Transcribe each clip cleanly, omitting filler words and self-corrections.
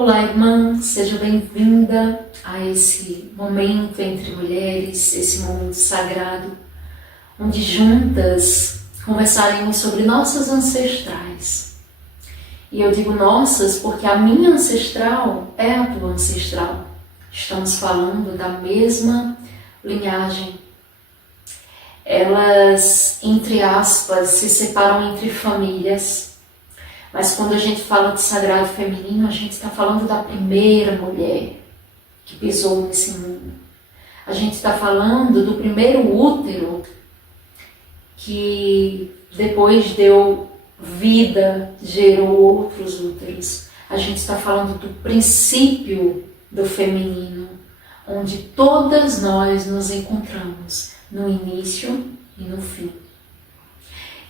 Olá, irmã, seja bem-vinda a esse momento entre mulheres, esse momento sagrado, onde juntas conversaremos sobre nossas ancestrais. E eu digo nossas porque a minha ancestral é a tua ancestral. Estamos falando da mesma linhagem. Elas, entre aspas, se separam entre famílias. Mas quando a gente fala de sagrado feminino, a gente está falando da primeira mulher que pisou nesse mundo. A gente está falando do primeiro útero que depois deu vida, gerou outros úteros. A gente está falando do princípio do feminino, onde todas nós nos encontramos, no início e no fim.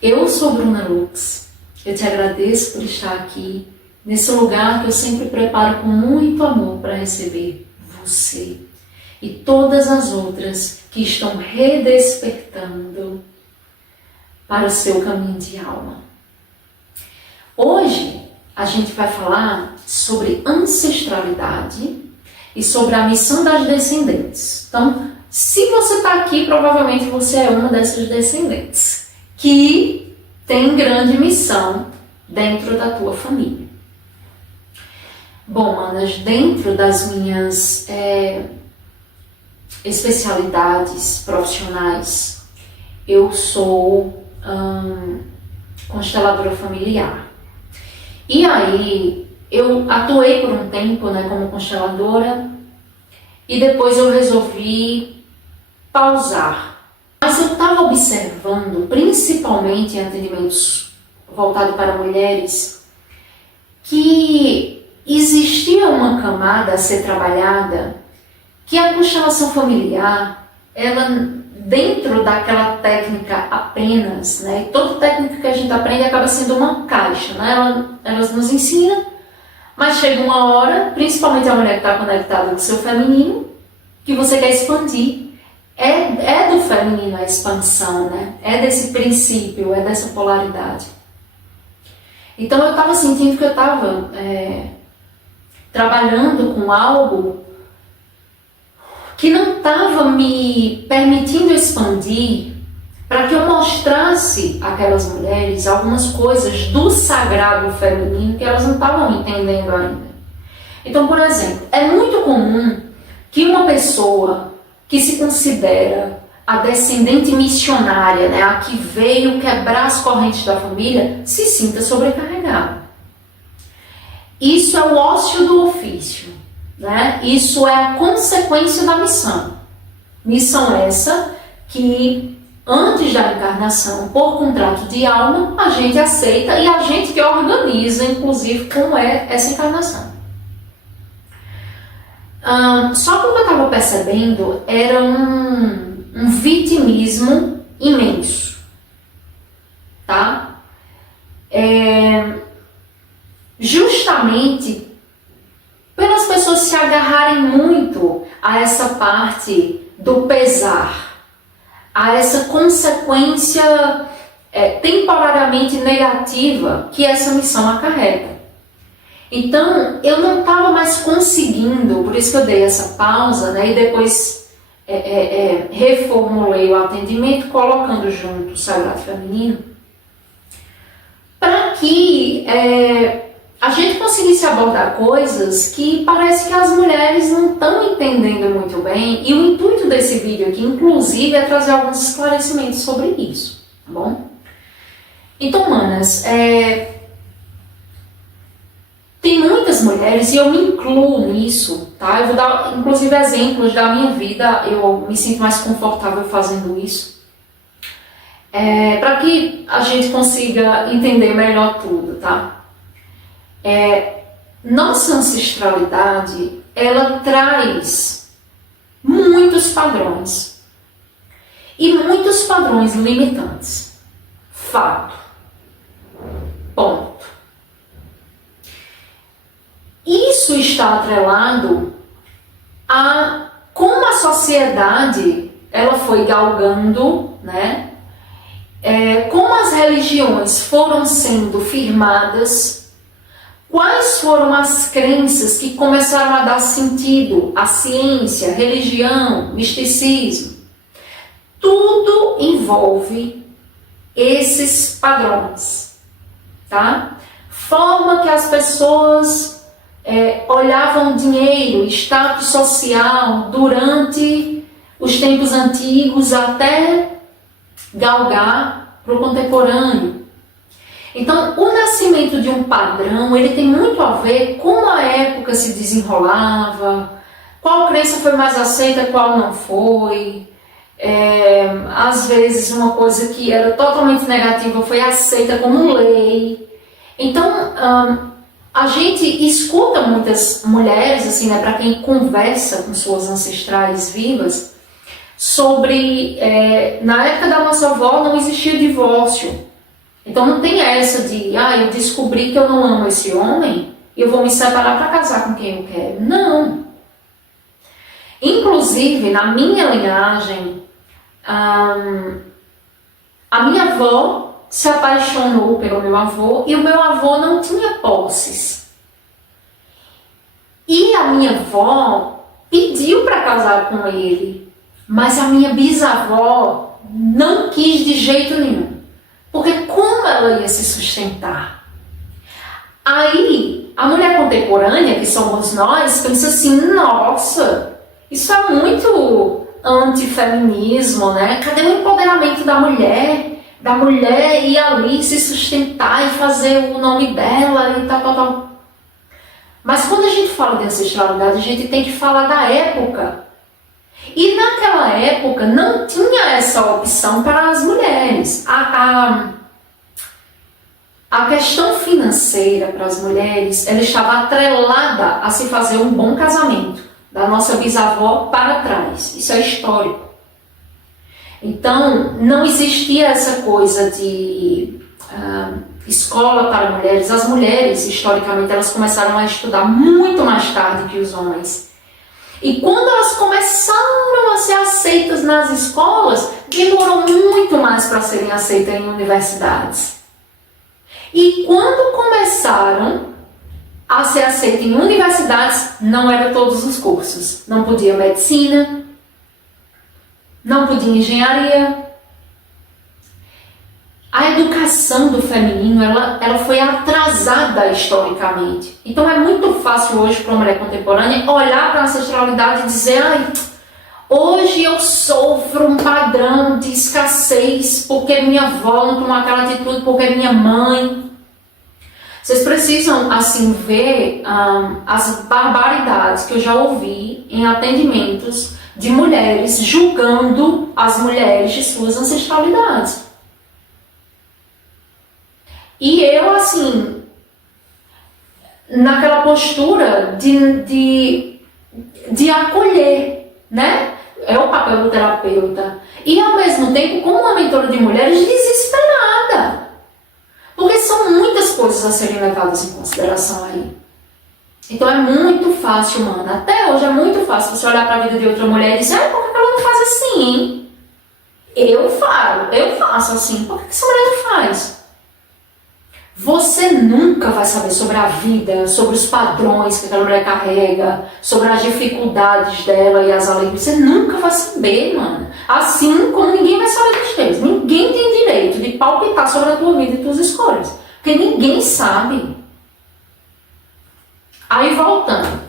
Eu sou Bruna Lux. Eu te agradeço por estar aqui, nesse lugar que eu sempre preparo com muito amor para receber você e todas as outras que estão redespertando para o seu caminho de alma. Hoje a gente vai falar sobre ancestralidade e sobre a missão das descendentes. Então, se você está aqui, provavelmente você é uma dessas descendentes que tem grande missão dentro da tua família. Bom, manas, dentro das minhas especialidades profissionais, eu sou consteladora familiar. E aí, eu atuei por um tempo, né, como consteladora e depois eu resolvi pausar. Mas eu estava observando, principalmente em atendimentos voltados para mulheres, que existia uma camada a ser trabalhada, que a constelação familiar, ela dentro daquela técnica apenas, né, e toda técnica que a gente aprende acaba sendo uma caixa, né, elas nos ensinam, mas chega uma hora, principalmente a mulher que está conectada com o seu feminino, que você quer expandir. É do feminino a expansão, né? É desse princípio, é dessa polaridade. Então eu estava sentindo que eu estava trabalhando com algo que não estava me permitindo expandir para que eu mostrasse àquelas mulheres algumas coisas do sagrado feminino que elas não estavam entendendo ainda. Então, por exemplo, é muito comum que uma pessoa que se considera a descendente missionária, né, a que veio quebrar as correntes da família, se sinta sobrecarregada. Isso é o ócio do ofício, né? Isso é a consequência da missão. Missão essa que, antes da encarnação, por contrato de alma, a gente aceita e a gente que organiza, inclusive, como é essa encarnação. Só que o que eu estava percebendo era um vitimismo imenso, tá? Justamente pelas pessoas se agarrarem muito a essa parte do pesar, a essa consequência temporariamente negativa que essa missão acarreta. Então, eu não estava mais conseguindo, por isso que eu dei essa pausa, né, e depois reformulei o atendimento, colocando junto o sagrado feminino, para que a gente conseguisse abordar coisas que parece que as mulheres não estão entendendo muito bem, e o intuito desse vídeo aqui, inclusive, é trazer alguns esclarecimentos sobre isso, tá bom? Então, manas, tem muitas mulheres, e eu me incluo nisso, tá? Eu vou dar, inclusive, exemplos da minha vida, eu me sinto mais confortável fazendo isso, para que a gente consiga entender melhor tudo, tá? Nossa ancestralidade, ela traz muitos padrões, e muitos padrões limitantes. Fato. Ponto. Isso está atrelado a como a sociedade ela foi galgando, né? Como as religiões foram sendo firmadas Quais foram as crenças que começaram a dar sentido à ciência, religião, misticismo? Tudo envolve esses padrões, tá? Forma que as pessoas olhavam o dinheiro, status social durante os tempos antigos até galgar para o contemporâneo. Então, o nascimento de um padrão, ele tem muito a ver com a época se desenrolava, qual crença foi mais aceita, qual não foi. Às vezes uma coisa que era totalmente negativa foi aceita como lei. Então, a gente escuta muitas mulheres, assim, né, para quem conversa com suas ancestrais vivas, sobre, na época da nossa avó não existia divórcio. Então não tem essa de, eu descobri que eu não amo esse homem, e eu vou me separar para casar com quem eu quero. Não. Inclusive, na minha linhagem, a minha avó se apaixonou pelo meu avô e o meu avô não tinha posses. E a minha avó pediu para casar com ele, mas a minha bisavó não quis de jeito nenhum. Porque como ela ia se sustentar? Aí, a mulher contemporânea, que somos nós, pensa assim, nossa, isso é muito antifeminismo, né? Cadê o empoderamento da mulher? Da mulher ir ali se sustentar e fazer o nome dela e tal. Mas quando a gente fala de ancestralidade, a gente tem que falar da época. E naquela época não tinha essa opção para as mulheres. A questão financeira para as mulheres, ela estava atrelada a se fazer um bom casamento, da nossa bisavó para trás. Isso é histórico. Então, não existia essa coisa de escola para mulheres. As mulheres, historicamente, elas começaram a estudar muito mais tarde que os homens. E quando elas começaram a ser aceitas nas escolas, demorou muito mais para serem aceitas em universidades. E quando começaram a ser aceitas em universidades, não eram todos os cursos. Não podia medicina, não podia engenharia. A educação do feminino, ela foi atrasada historicamente. Então é muito fácil hoje para uma mulher contemporânea olhar para a ancestralidade e dizer, hoje eu sofro um padrão de escassez porque minha avó não tomou aquela atitude, porque minha mãe. Vocês precisam, assim, ver as barbaridades que eu já ouvi em atendimentos de mulheres julgando as mulheres de suas ancestralidades. E eu, assim, naquela postura de acolher, né? É o papel do terapeuta. E, ao mesmo tempo, como uma mentora de mulheres, desesperada. Porque são muitas coisas a serem levadas em consideração aí. Então, é muito fácil, mano. Até hoje é muito fácil você olhar para a vida de outra mulher e dizer, por que ela não faz assim? Eu faço assim. Por que essa mulher não faz? Você nunca vai saber sobre a vida, sobre os padrões que aquela mulher carrega, sobre as dificuldades dela e as alegrias. Você nunca vai saber, mano. Assim como ninguém vai saber dos teus. Ninguém tem direito de palpitar sobre a tua vida e tuas escolhas. Porque ninguém sabe. Aí, voltando.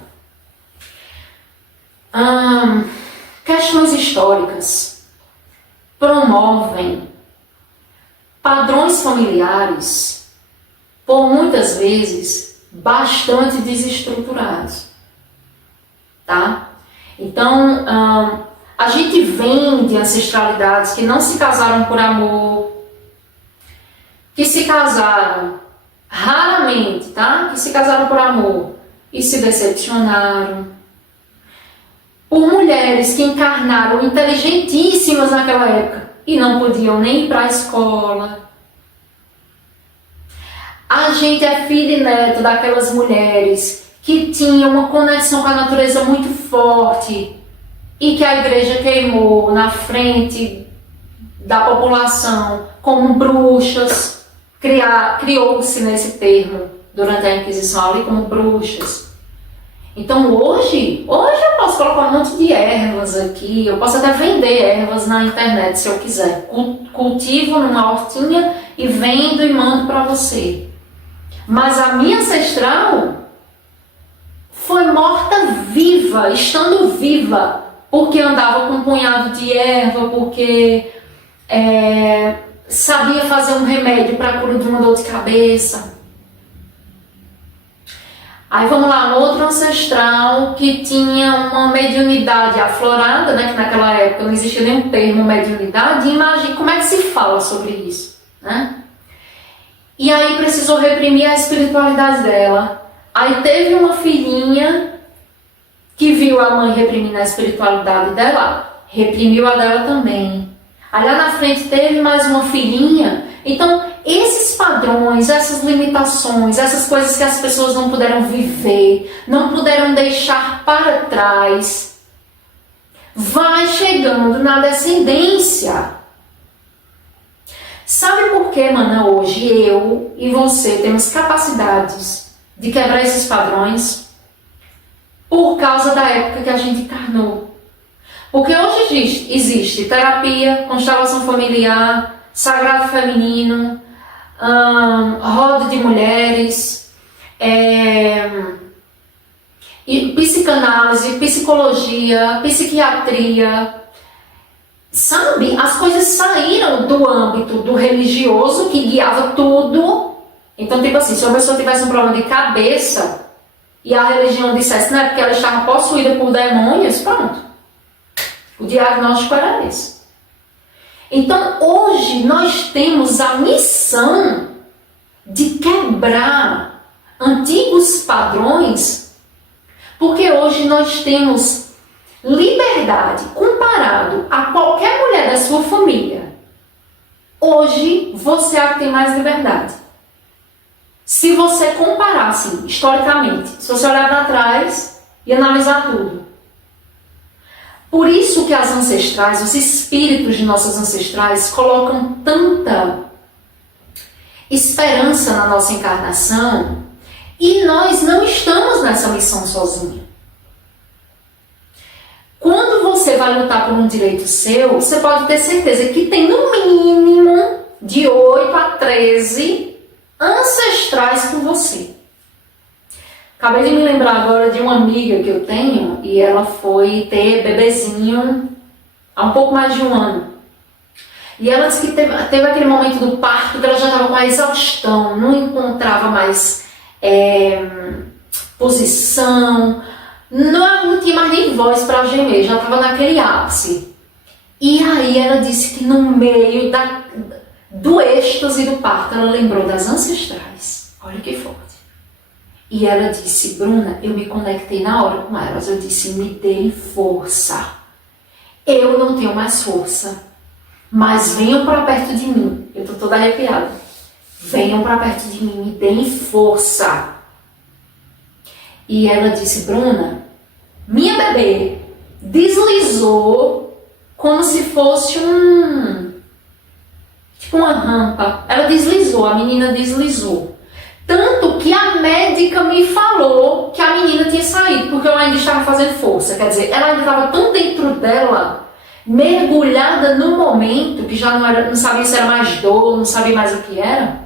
Questões históricas promovem padrões familiares por muitas vezes bastante desestruturados, tá? Então, a gente vem de ancestralidades que não se casaram por amor, que se casaram raramente, tá? Que se casaram por amor e se decepcionaram, por mulheres que encarnaram inteligentíssimas naquela época e não podiam nem ir para a escola. A gente é filho e neto daquelas mulheres que tinham uma conexão com a natureza muito forte e que a igreja queimou na frente da população como bruxas. Criou-se nesse termo durante a Inquisição ali como bruxas. Então hoje eu posso colocar um monte de ervas aqui, eu posso até vender ervas na internet se eu quiser. Cultivo numa hortinha e vendo e mando para você. Mas a minha ancestral foi morta viva, estando viva, porque andava com um punhado de erva, porque sabia fazer um remédio para a cura de uma dor de cabeça. Aí vamos lá, no outro ancestral que tinha uma mediunidade aflorada, né, que naquela época não existia nenhum termo mediunidade, imagine como é que se fala sobre isso, né? E aí precisou reprimir a espiritualidade dela. Aí teve uma filhinha que viu a mãe reprimindo a espiritualidade dela, reprimiu a dela também. Aí lá na frente teve mais uma filhinha. Então, esses padrões, essas limitações, essas coisas que as pessoas não puderam viver, não puderam deixar para trás, vai chegando na descendência. Sabe por que, mana, hoje eu e você temos capacidades de quebrar esses padrões? Por causa da época que a gente encarnou. Porque hoje existe terapia, constelação familiar, sagrado feminino, roda de mulheres, psicanálise, psicologia, psiquiatria. Sabe, as coisas saíram do âmbito do religioso que guiava tudo. Então, tipo assim, se uma pessoa tivesse um problema de cabeça e a religião dissesse, não é porque ela estava possuída por demônios, pronto. O diagnóstico era esse. Então, hoje nós temos a missão de quebrar antigos padrões, porque hoje nós temos liberdade comparado a qualquer mulher da sua família. Hoje você é a que tem mais liberdade. Se você comparar, assim, historicamente, se você olhar para trás e analisar tudo. Por isso que as ancestrais, os espíritos de nossas ancestrais colocam tanta esperança na nossa encarnação e nós não estamos nessa missão sozinha. Quando você vai lutar por um direito seu, você pode ter certeza que tem no mínimo de 8 a 13 ancestrais por você. Acabei de me lembrar agora de uma amiga que eu tenho e ela foi ter bebezinho há um pouco mais de um ano. E ela disse que teve aquele momento do parto que ela já estava com a exaustão, não encontrava mais posição, não tinha mais nem voz para gemer, já estava naquele ápice. E aí ela disse que no meio do êxtase do parto ela lembrou das ancestrais. Olha que forte. E ela disse, Bruna, eu me conectei na hora com elas. Eu disse, me deem força. Eu não tenho mais força. Mas venham para perto de mim. Eu estou toda arrepiada. Venham para perto de mim, me deem força. E ela disse, Bruna, minha bebê deslizou como se fosse tipo uma rampa. Ela deslizou, a menina deslizou. Tanto que a médica me falou que a menina tinha saído, porque eu ainda estava fazendo força. Quer dizer, ela ainda estava tão dentro dela, mergulhada no momento, que já não sabia se era mais dor, não sabia mais o que era.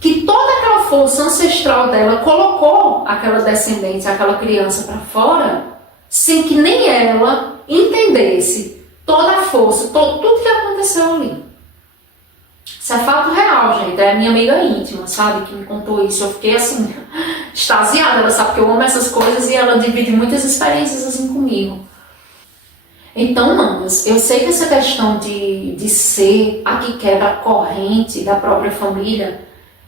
Que toda aquela força ancestral dela colocou aquela descendente, aquela criança para fora, sem que nem ela entendesse toda a força, tudo que aconteceu ali. Isso é fato real, gente. É a minha amiga íntima, sabe? Que me contou isso. Eu fiquei assim, extasiada. Ela sabe que eu amo essas coisas e ela divide muitas experiências assim comigo. Então, manas, eu sei que essa questão de ser a que quebra a corrente da própria família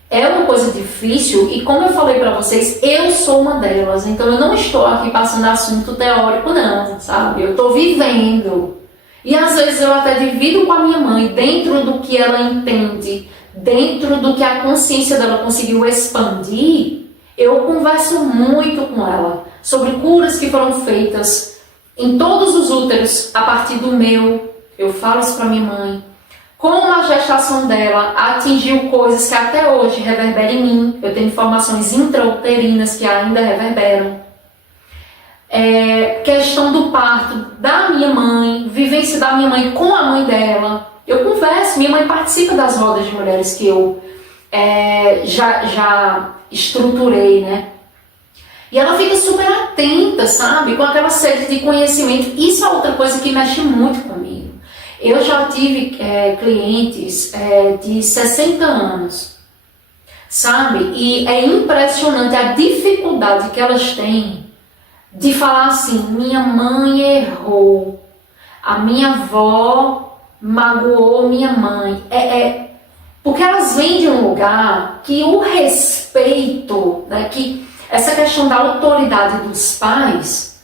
é uma coisa difícil e, como eu falei pra vocês, eu sou uma delas. Então, eu não estou aqui passando assunto teórico, não, sabe? Eu tô vivendo. E às vezes eu até divido com a minha mãe, dentro do que ela entende, dentro do que a consciência dela conseguiu expandir, eu converso muito com ela sobre curas que foram feitas em todos os úteros a partir do meu. Eu falo isso para minha mãe. como a gestação dela atingiu coisas que até hoje reverberam em mim. Eu tenho informações intrauterinas que ainda reverberam. Questão do parto da minha mãe, vivência da minha mãe com a mãe dela. Eu converso, minha mãe participa das rodas de mulheres que eu já estruturei, né? E ela fica super atenta, sabe? Com aquela sede de conhecimento. Isso é outra coisa que mexe muito comigo. Eu já tive clientes de 60 anos, sabe? E é impressionante a dificuldade que elas têm de falar assim: minha mãe errou, a minha avó magoou minha mãe. Porque elas vêm de um lugar que o respeito, né, que essa questão da autoridade dos pais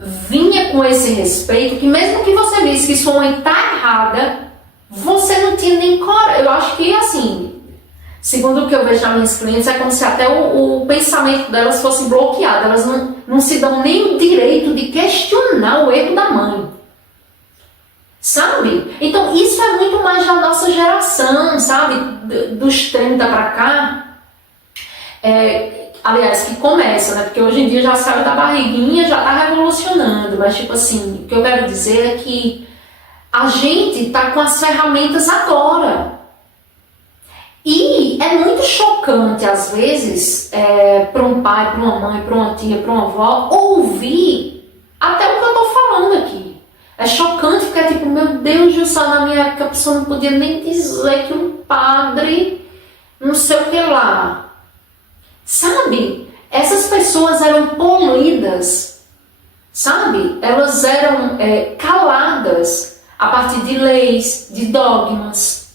vinha com esse respeito, que mesmo que você visse que sua mãe está errada, você não tinha nem coragem. Eu acho que, assim, segundo o que eu vejo nas minhas clientes, é como se até o pensamento delas fosse bloqueado. Elas não se dão nem o direito de questionar o erro da mãe, sabe? Então isso é muito mais da nossa geração, sabe? Dos 30 para cá. Aliás, que começa, né? Porque hoje em dia já saiu da barriguinha, já tá revolucionando. Mas, tipo assim, o que eu quero dizer é que a gente tá com as ferramentas agora. E é muito chocante, às vezes, para um pai, para uma mãe, para uma tia, para uma avó, ouvir até o que eu tô falando aqui. É chocante porque é tipo, meu Deus do céu, na minha época a pessoa não podia nem dizer que um padre, não sei o que lá. Sabe? Essas pessoas eram polidas, sabe? Elas eram caladas a partir de leis, de dogmas,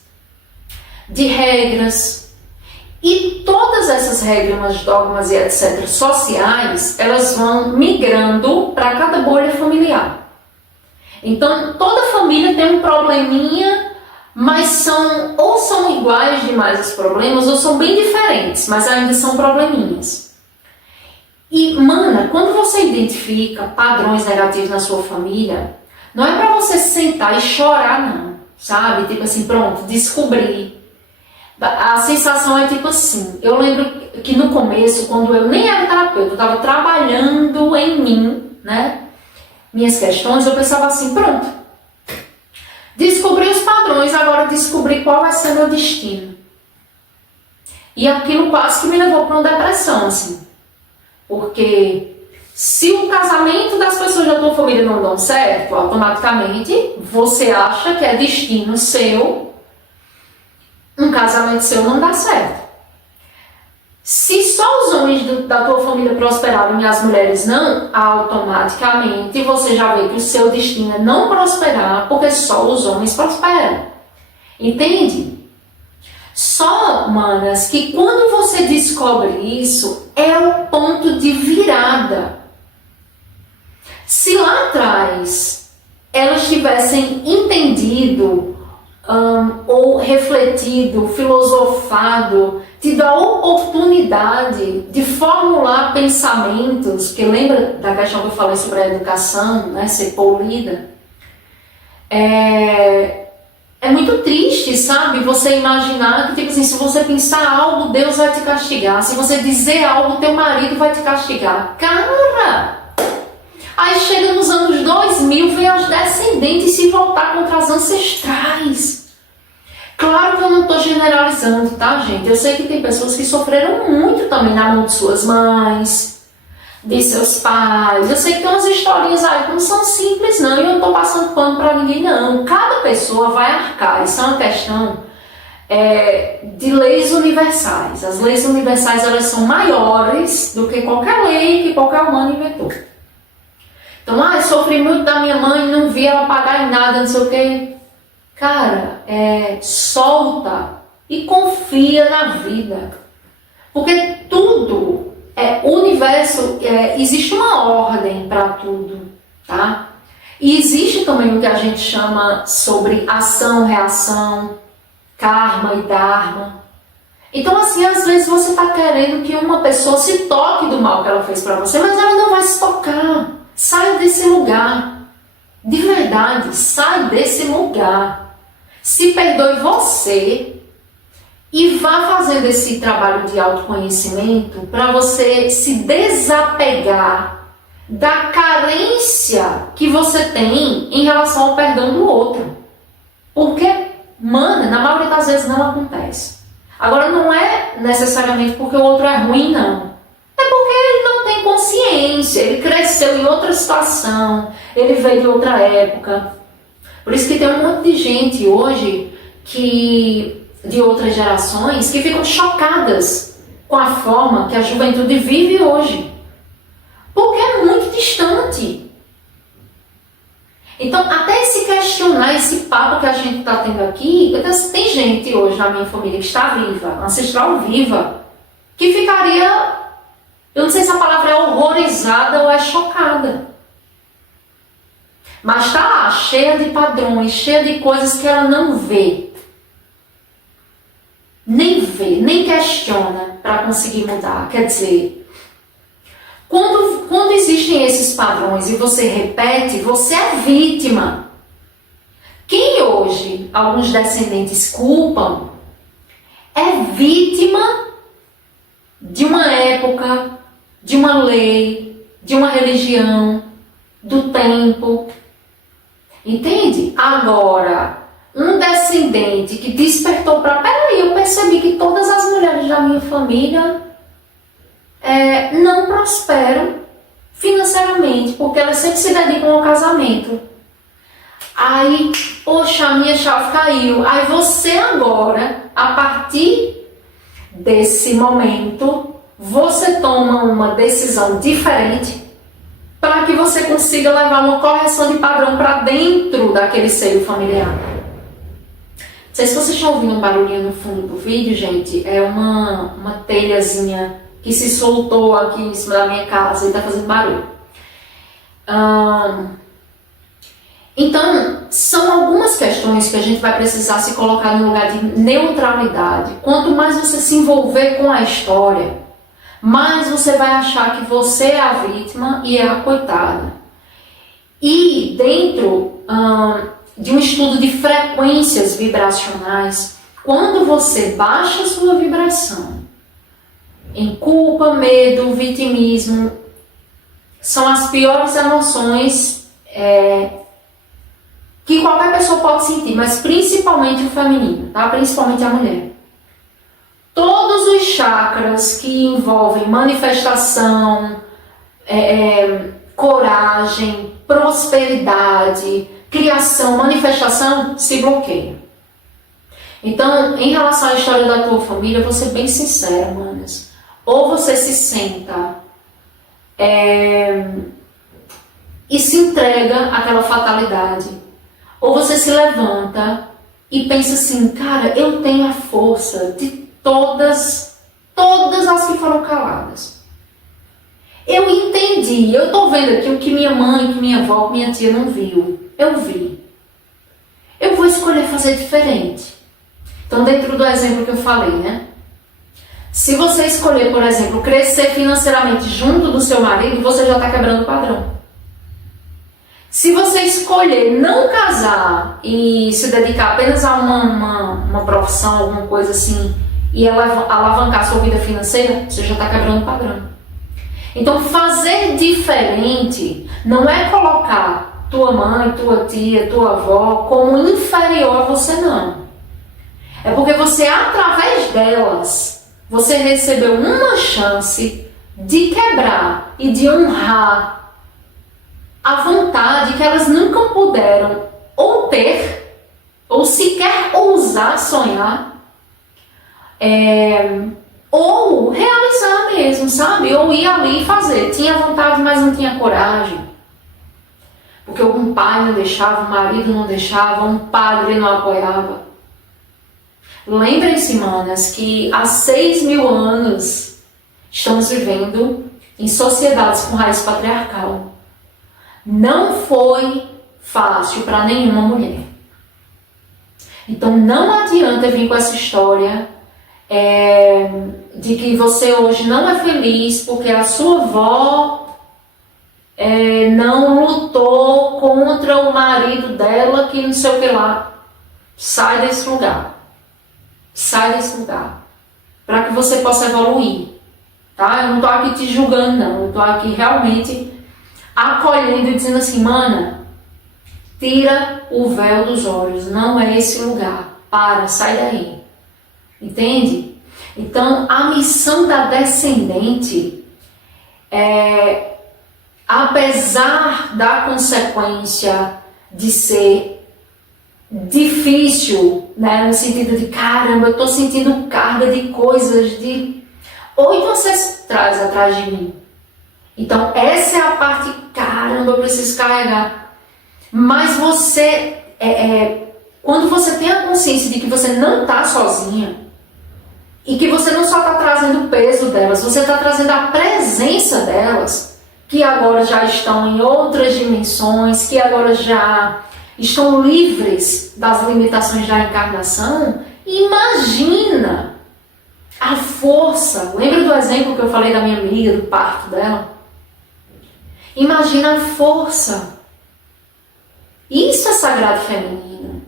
de regras. E todas essas regras, dogmas e etc. sociais, elas vão migrando para cada bolha familiar. Então, toda família tem um probleminha, mas são iguais demais os problemas, ou são bem diferentes, mas ainda são probleminhas. E, mana, quando você identifica padrões negativos na sua família, não é para você sentar e chorar, não, sabe? Tipo assim, pronto, descobri. A sensação é tipo assim, eu lembro que no começo, quando eu nem era terapeuta, eu estava trabalhando em mim, né? Minhas questões, eu pensava assim, pronto, descobri os padrões, agora descobri qual vai ser meu destino. E aquilo quase que me levou para uma depressão, assim. Porque se o casamento das pessoas da tua família não dão certo, automaticamente você acha que é destino seu, um casamento seu não dá certo. Se só os homens da tua família prosperaram e as mulheres não, automaticamente você já vê que o seu destino é não prosperar, porque só os homens prosperam. Entende? Só, manas, que quando você descobre isso, é o ponto de virada. Se lá atrás elas tivessem entendido ou refletido, filosofado, tido a oportunidade de formular pensamentos, que lembra da questão que eu falei sobre a educação, né, ser polida, é muito triste, sabe, você imaginar que, tipo assim, se você pensar algo, Deus vai te castigar, se você dizer algo, teu marido vai te castigar. Cara! Aí chega nos anos 2000, vem as descendentes se voltar contra as ancestrais. Claro que eu não estou generalizando, tá, gente? Eu sei que tem pessoas que sofreram muito também na mão de suas mães, de seus pais. Eu sei que tem umas historinhas aí que não são simples, não. E eu não estou passando pano para ninguém, não. Cada pessoa vai arcar. Isso é uma questão de leis universais. As leis universais, elas são maiores do que qualquer lei que qualquer humano inventou. Então, eu sofri muito da minha mãe, não vi ela pagar em nada, não sei o quê. Cara, solta e confia na vida. Porque tudo, o universo, existe uma ordem para tudo, tá? E existe também o que a gente chama sobre ação, reação, karma e dharma. Então, assim, às vezes você está querendo que uma pessoa se toque do mal que ela fez para você, mas ela não vai se tocar. Sai desse lugar. De verdade, sai desse lugar. Se perdoe você e vá fazendo esse trabalho de autoconhecimento para você se desapegar da carência que você tem em relação ao perdão do outro. Porque, mano, na maioria das vezes não acontece. Agora, não é necessariamente porque o outro é ruim, não. É porque ele não tem consciência, ele cresceu em outra situação, ele veio de outra época. Por isso que tem um monte de gente hoje de outras gerações que ficam chocadas com a forma que a juventude vive hoje. Porque é muito distante. Então, até se questionar esse papo que a gente está tendo aqui, tem gente hoje na minha família que está viva, ancestral viva, que ficaria, eu não sei se a palavra é horrorizada ou é chocada. Mas está lá, cheia de padrões, cheia de coisas que ela não vê. Nem vê, nem questiona para conseguir mudar. Quer dizer, quando existem esses padrões e você repete, você é vítima. Quem hoje alguns descendentes culpam é vítima de uma época, de uma lei, de uma religião, do tempo. Entende? Agora, um descendente que despertou para... Peraí, eu percebi que todas as mulheres da minha família não prosperam financeiramente, porque elas sempre se dedicam ao casamento. Aí, poxa, a minha chave caiu. Aí você agora, a partir desse momento, você toma uma decisão diferente para que você consiga levar uma correção de padrão para dentro daquele seio familiar. Não sei se vocês estão ouvindo um barulhinho no fundo do vídeo, gente. É uma telhazinha que se soltou aqui em cima da minha casa e está fazendo barulho. Então, são algumas questões que a gente vai precisar se colocar no lugar de neutralidade. Quanto mais você se envolver com a história, mais você vai achar que você é a vítima e é a coitada. E dentro de um estudo de frequências vibracionais, quando você baixa a sua vibração em culpa, medo, vitimismo, são as piores emoções que qualquer pessoa pode sentir, mas principalmente o feminino, tá? Principalmente a mulher. Todos os chakras que envolvem manifestação, coragem, prosperidade, criação, manifestação, se bloqueiam. Então, em relação à história da tua família, eu vou ser bem sincera, manas. Ou você se senta e se entrega àquela fatalidade, ou você se levanta e pensa assim, cara, eu tenho a força de todas as que foram caladas. Eu entendi, eu tô vendo aqui o que minha mãe, que minha avó, que minha tia não viu. Eu vi. Eu vou escolher fazer diferente. Então, dentro do exemplo que eu falei, né? Se você escolher, por exemplo, crescer financeiramente junto do seu marido, você já está quebrando o padrão. Se você escolher não casar e se dedicar apenas a uma profissão, alguma coisa assim, e alavancar sua vida financeira, você já está quebrando o padrão. Então, fazer diferente não é colocar tua mãe, tua tia, tua avó como inferior a você, não. É porque você, através delas, você recebeu uma chance de quebrar e de honrar a vontade que elas nunca puderam ou ter, ou sequer ousar sonhar, ou realizar mesmo, sabe? Ou ir ali e fazer. Tinha vontade, mas não tinha coragem. Porque algum pai não deixava, um marido não deixava, um padre não apoiava. Lembrem-se, manas, que há 6.000 anos estamos vivendo em sociedades com raiz patriarcal. Não foi fácil para nenhuma mulher. Então não adianta vir com essa história de que você hoje não é feliz porque a sua avó não lutou contra o marido dela que não sei o que lá. Sai desse lugar. Sai desse lugar. Para que você possa evoluir. Tá? Eu não estou aqui te julgando, não. Eu estou aqui realmente acolhendo e dizendo assim, mana, tira o véu dos olhos. Não é esse lugar. Para, sai daí. Entende? Então, a missão da descendente é, apesar da consequência de ser difícil, né, no sentido de caramba, eu estou sentindo carga de coisas, de 8 ancestrais atrás de mim. Então, essa é a parte, caramba, eu preciso carregar. Mas você, quando você tem a consciência de que você não está sozinha, e que você não só está trazendo o peso delas, você está trazendo a presença delas, que agora já estão em outras dimensões, que agora já estão livres das limitações da encarnação. Imagina a força. Lembra do exemplo que eu falei da minha amiga, do parto dela? Imagina a força. Isso é sagrado feminino.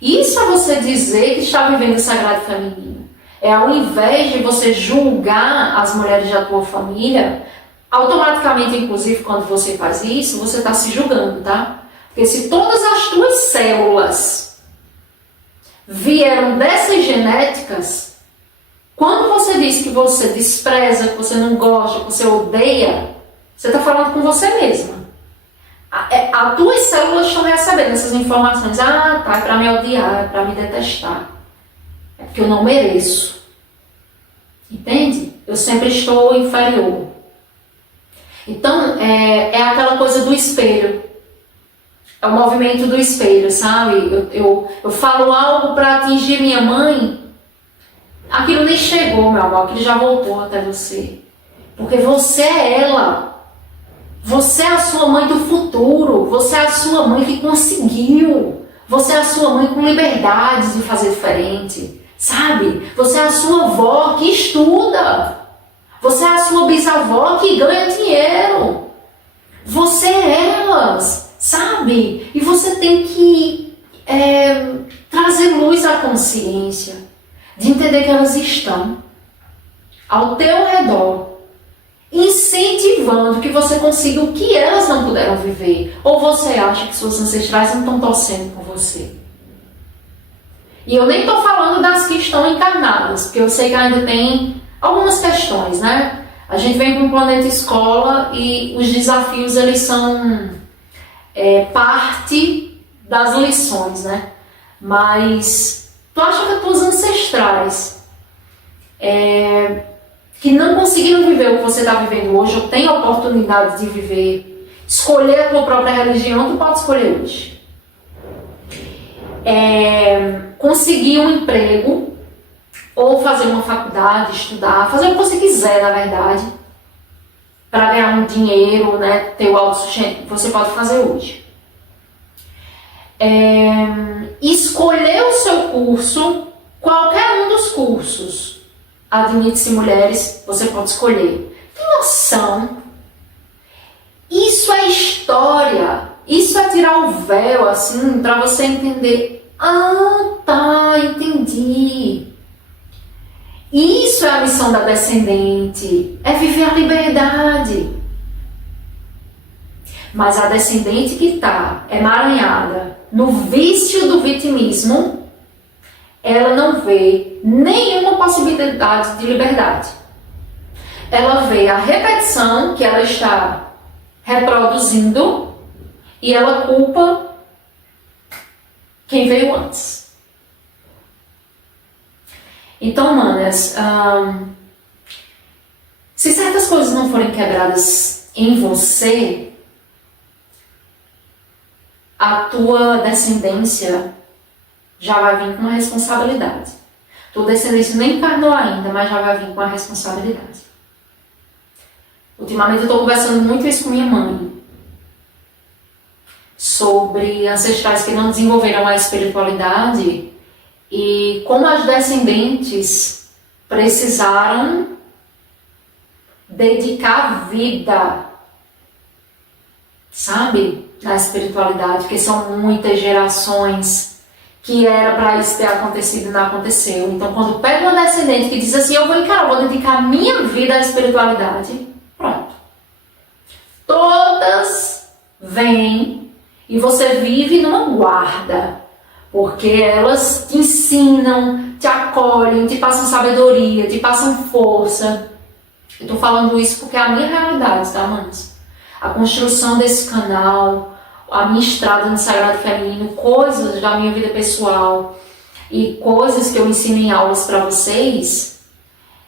Isso é você dizer que está vivendo o sagrado feminino. É ao invés de você julgar as mulheres da tua família, automaticamente, inclusive, quando você faz isso, você está se julgando, tá? Porque se todas as tuas células vieram dessas genéticas, quando você diz que você despreza, que você não gosta, que você odeia, você está falando com você mesma. As tuas células estão recebendo essas informações. Ah, tá, é para me odiar, é para me detestar. É porque eu não mereço. Entende? Eu sempre estou inferior. Então, é aquela coisa do espelho. É o movimento do espelho, sabe? Eu falo algo para atingir minha mãe, aquilo nem chegou, meu amor, aquilo já voltou até você. Porque você é ela. Você é a sua mãe do futuro. Você é a sua mãe que conseguiu. Você é a sua mãe com liberdade de fazer diferente. Sabe? Você é a sua avó que estuda. Você é a sua bisavó que ganha dinheiro. Você é elas, sabe? E você tem que trazer luz à consciência, de entender que elas estão ao teu redor, incentivando que você consiga o que elas não puderam viver. Ou você acha que suas ancestrais não estão torcendo por você? E eu nem estou falando das que estão encarnadas, porque eu sei que ainda tem algumas questões, né? A gente vem para um planeta escola e os desafios, eles são parte das lições, né? Mas tu acha que as tuas ancestrais que não conseguiram viver o que você está vivendo hoje, ou têm a oportunidade de viver, escolher a tua própria religião, tu pode escolher hoje. Conseguir um emprego, ou fazer uma faculdade, estudar, fazer o que você quiser, na verdade, para ganhar um dinheiro, né, ter o autossustentamento, você pode fazer hoje. Escolher o seu curso, qualquer um dos cursos, admite-se mulheres, você pode escolher. Tem noção? Isso é história, isso é tirar o véu, assim, para você entender. Ah, tá, entendi. Isso é a missão da descendente, é viver a liberdade. Mas a descendente que está emaranhada no vício do vitimismo, ela não vê nenhuma possibilidade de liberdade. Ela vê a repetição que ela está reproduzindo e ela culpa quem veio antes. Então, manas, se certas coisas não forem quebradas em você, a tua descendência já vai vir com uma responsabilidade. Tua descendência nem encarnou ainda, mas já vai vir com a responsabilidade. Ultimamente eu estou conversando muito isso com minha mãe, sobre ancestrais que não desenvolveram a espiritualidade e como as descendentes precisaram dedicar vida, sabe, na espiritualidade, porque são muitas gerações que era para isso ter acontecido e não aconteceu. Então, quando pega uma descendente que diz assim, eu vou dedicar a minha vida à espiritualidade, pronto. Todas vêm e você vive numa guarda, porque elas te ensinam, te acolhem, te passam sabedoria, te passam força. Eu tô falando isso porque é a minha realidade, tá, manos? A construção desse canal, a minha estrada no Sagrado Feminino, coisas da minha vida pessoal e coisas que eu ensino em aulas para vocês,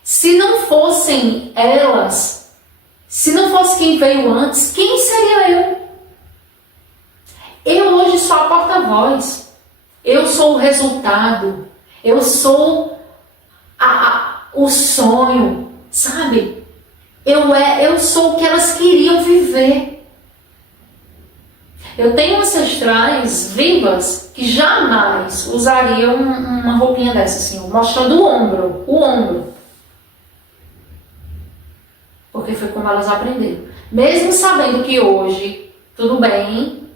se não fossem elas, se não fosse quem veio antes, quem seria eu? Eu hoje sou a porta-voz, eu sou o resultado, eu sou o sonho, sabe? Eu sou o que elas queriam viver. Eu tenho ancestrais vivas que jamais usariam uma roupinha dessa, assim, mostrando o ombro. Porque foi como elas aprenderam. Mesmo sabendo que hoje, tudo bem,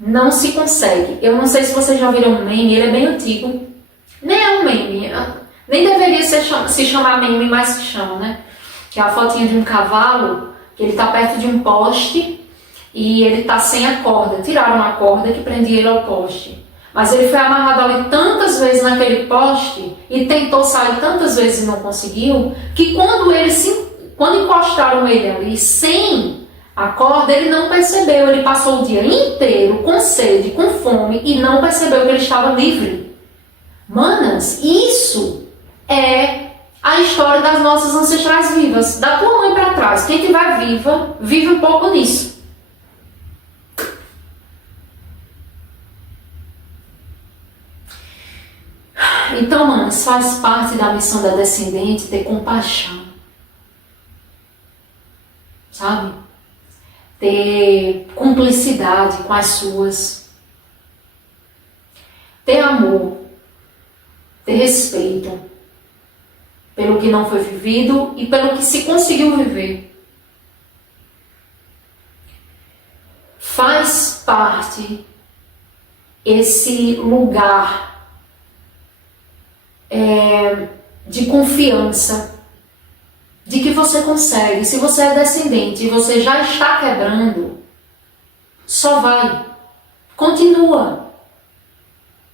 não se consegue. Eu não sei se vocês já viram um meme, ele é bem antigo. Nem é um meme, nem deveria se chamar meme, mas se chama, né? Que é a fotinha de um cavalo, que ele está perto de um poste e ele está sem a corda. Tiraram a corda que prendia ele ao poste. Mas ele foi amarrado ali tantas vezes naquele poste e tentou sair tantas vezes e não conseguiu, que quando encostaram ele ali sem a corda, ele não percebeu. Ele passou o dia inteiro com sede, com fome e não percebeu que ele estava livre. Manas, isso é a história das nossas ancestrais vivas. Da tua mãe para trás, quem estiver viva, vive um pouco nisso. Então, manas, faz parte da missão da descendente ter compaixão. Sabe? Ter cumplicidade com as suas. Ter amor. Ter respeito pelo que não foi vivido e pelo que se conseguiu viver. Faz parte esse lugar de confiança, de que você consegue. Se você é descendente e você já está quebrando, só vai. Continua.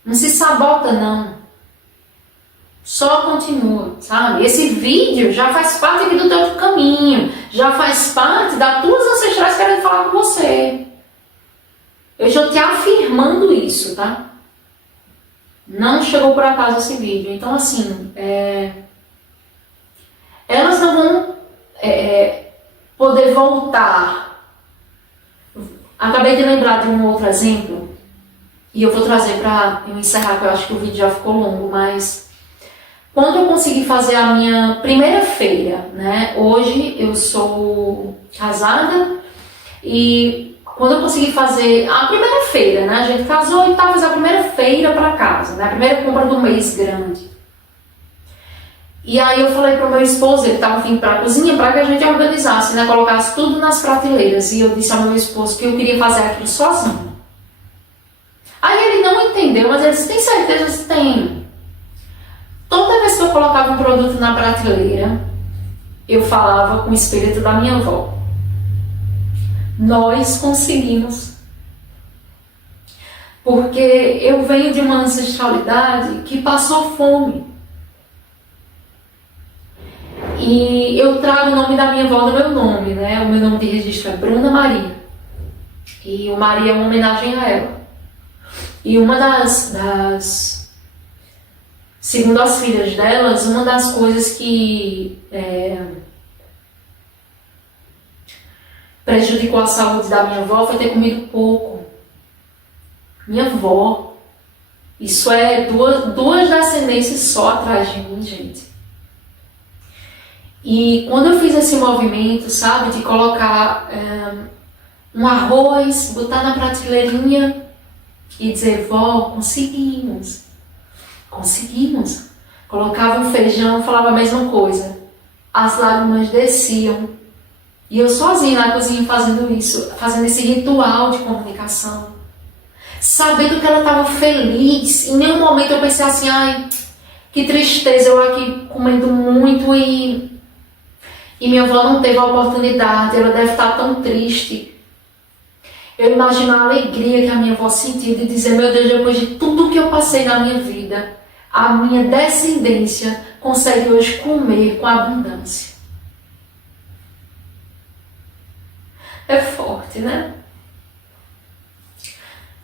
Não se sabota, não. Só continua, sabe? Esse vídeo já faz parte aqui do teu caminho, já faz parte das tuas ancestrais querendo falar com você. Eu estou te afirmando isso, tá? Não chegou por acaso esse vídeo. Então, assim, elas não vão poder voltar. Acabei de lembrar de um outro exemplo, e eu vou trazer para eu encerrar, porque eu acho que o vídeo já ficou longo, mas quando eu consegui fazer a minha primeira feira, né? Hoje eu sou casada e quando eu consegui fazer a primeira feira, né? A gente casou e tal, fez a primeira feira para casa, né? A primeira compra do mês grande. E aí eu falei pro meu esposo, ele estava vindo para a cozinha para que a gente organizasse, né? Colocasse tudo nas prateleiras. E eu disse ao meu esposo que eu queria fazer aquilo sozinho. Aí ele não entendeu, mas ele disse, tem certeza que tem? Toda vez que eu colocava um produto na prateleira, eu falava com o espírito da minha avó. Nós conseguimos. Porque eu venho de uma ancestralidade que passou fome. E eu trago o nome da minha avó no meu nome, né? O meu nome de registro é Bruna Maria. E o Maria é uma homenagem a ela. E uma segundo as filhas delas, uma das coisas que prejudicou a saúde da minha avó foi ter comido pouco. Minha avó. Isso é duas descendências só atrás de mim, gente. E quando eu fiz esse movimento, sabe, de colocar um arroz, botar na prateleirinha e dizer, vó, conseguimos. Conseguimos. Colocava um feijão, falava a mesma coisa. As lágrimas desciam. E eu sozinha na cozinha fazendo isso, fazendo esse ritual de comunicação. sabendo que ela estava feliz. Em nenhum momento eu pensei assim, ai, que tristeza, eu aqui comendo muito e minha avó não teve a oportunidade, ela deve estar tão triste. Eu imagino a alegria que a minha avó sentiu de dizer, meu Deus, depois de tudo que eu passei na minha vida, a minha descendência consegue hoje comer com abundância. É forte, né?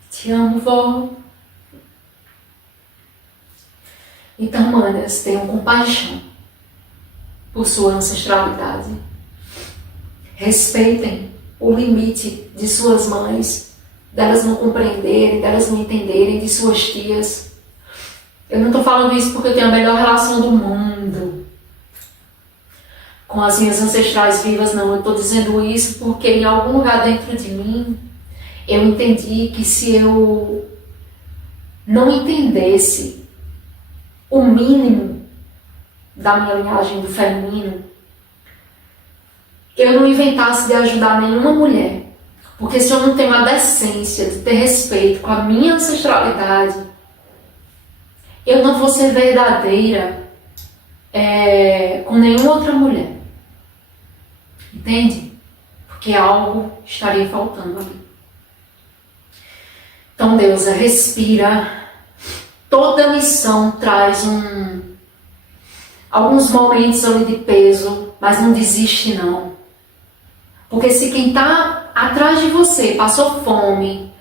Te amo, vó. Então, manas, tenham compaixão por sua ancestralidade. Respeitem o limite de suas mães, delas não compreenderem, delas não entenderem, de suas tias. Eu não estou falando isso porque eu tenho a melhor relação do mundo com as minhas ancestrais vivas, não. Eu estou dizendo isso porque em algum lugar dentro de mim eu entendi que se eu não entendesse o mínimo da minha linhagem do feminino, eu não inventasse de ajudar nenhuma mulher. Porque se eu não tenho a decência de ter respeito com a minha ancestralidade, eu não vou ser verdadeira com nenhuma outra mulher. Entende? Porque algo estaria faltando ali. Então, deusa, respira. Toda missão traz alguns momentos ali de peso, mas não desiste não. Porque se quem está atrás de você passou fome,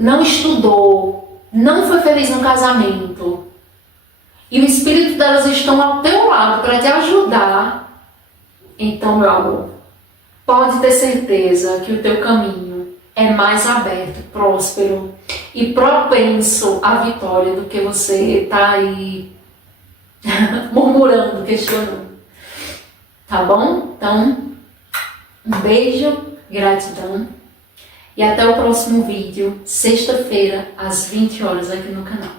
não estudou, não foi feliz no casamento, e o espírito delas estão ao teu lado para te ajudar, então, meu amor, pode ter certeza que o teu caminho é mais aberto, próspero e propenso à vitória do que você está aí murmurando, questionando. Tá bom? Então, um beijo, gratidão e até o próximo vídeo, sexta-feira, às 20 horas aqui no canal.